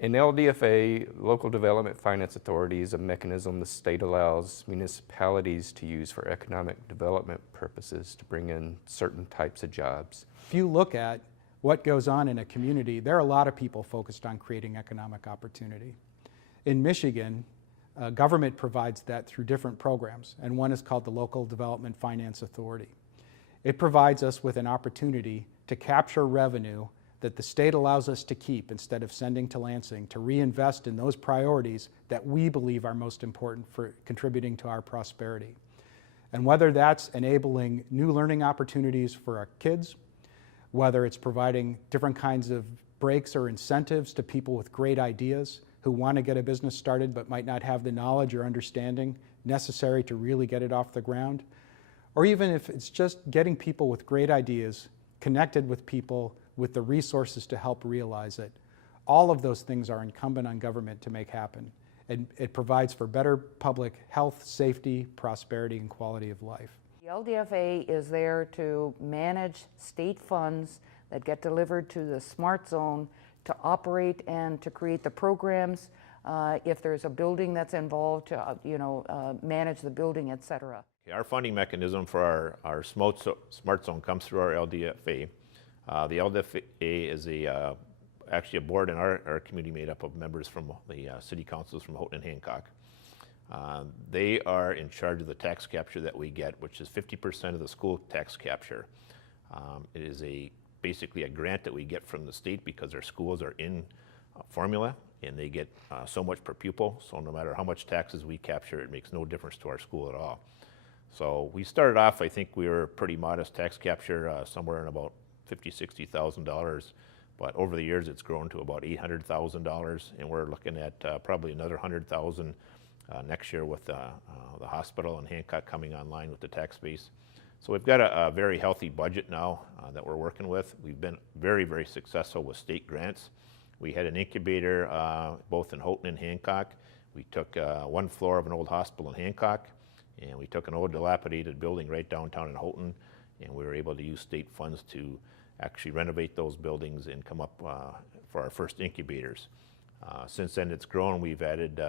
In LDFA, Local Development Finance Authority, is a mechanism the state allows municipalities to use for economic development purposes to bring in certain types of jobs. If you look at what goes on in a community, there are a lot of people focused on creating economic opportunity. In Michigan, government provides that through different programs, and one is called the Local Development Finance Authority. It provides us with an opportunity to capture revenue that the state allows us to keep instead of sending to Lansing, to reinvest in those priorities that we believe are most important for contributing to our prosperity. And whether that's enabling new learning opportunities for our kids, whether it's providing different kinds of breaks or incentives to people with great ideas who want to get a business started but might not have the knowledge or understanding necessary to really get it off the ground, or even if it's just getting people with great ideas connected with people with the resources to help realize it. All of those things are incumbent on government to make happen. And it provides for better public health, safety, prosperity, and quality of life. The LDFA is there to manage state funds that get delivered to the Smartzone to operate and to create the programs. If there's a building that's involved, to manage the building, etc. Our funding mechanism for our Smartzone comes through our LDFA. The LDFA is actually a board in our community made up of members from the city councils from Houghton and Hancock. They are in charge of the tax capture that we get, which is 50% of the school tax capture. It is basically a grant that we get from the state because our schools are in formula and they get so much per pupil, so no matter how much taxes we capture, it makes no difference to our school at all. So we started off, I think we were pretty modest tax capture, somewhere in about $50,000, $60,000, but over the years it's grown to about $800,000, and we're looking at probably another $100,000 next year with the hospital and Hancock coming online with the tax base. So we've got a very healthy budget now that we're working with. We've been very, very successful with state grants. We had an incubator both in Houghton and Hancock. We took one floor of an old hospital in Hancock, and we took an old dilapidated building right downtown in Houghton, and we were able to use state funds to actually renovate those buildings and come up for our first incubators. Since then it's grown. We've added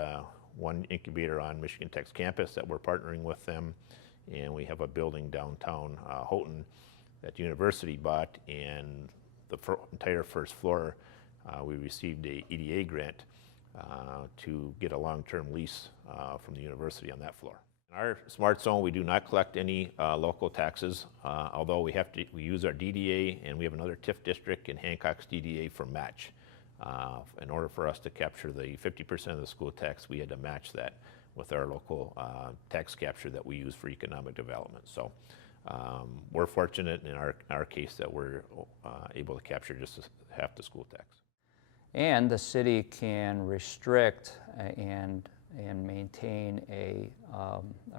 one incubator on Michigan Tech's campus that we're partnering with them, and we have a building downtown Houghton that the university bought, and the entire first floor we received a EDA grant to get a long-term lease from the university on that floor. In our Smartzone, we do not collect any local taxes, although we use our DDA, and we have another TIF district in Hancock's DDA for match. In order for us to capture the 50% of the school tax, we had to match that with our local tax capture that we use for economic development. So we're fortunate in our case that we're able to capture just half the school tax. And the city can restrict and maintain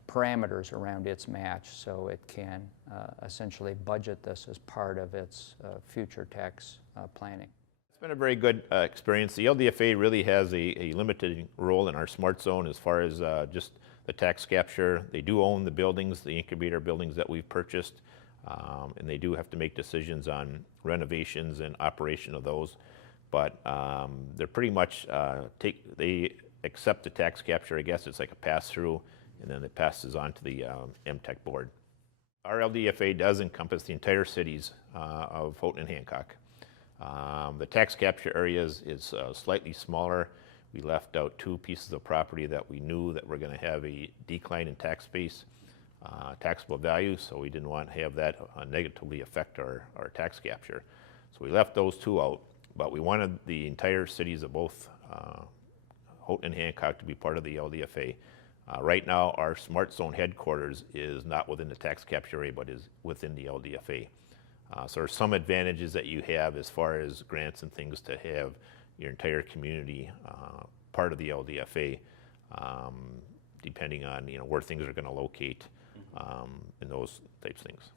parameters around its match, so it can essentially budget this as part of its future tax planning. It's been a very good experience. The LDFA really has a limited role in our Smartzone as far as just the tax capture. They do own the buildings, the incubator buildings that we've purchased, and they do have to make decisions on renovations and operation of those. But they're pretty much, they accept the tax capture. I guess it's like a pass-through, and then it passes on to the MTech board. Our LDFA does encompass the entire cities of Houghton and Hancock. The tax capture area is slightly smaller. We left out two pieces of property that we knew that were going to have a decline in tax base, taxable value, so we didn't want to have that negatively affect our tax capture. So we left those two out, but we wanted the entire cities of both Houghton and Hancock to be part of the LDFA. Right now, our Smartzone headquarters is not within the tax capture area, but is within the LDFA. So there are some advantages that you have as far as grants and things to have your entire community part of the LDFA, depending on where things are going to locate and those types of things.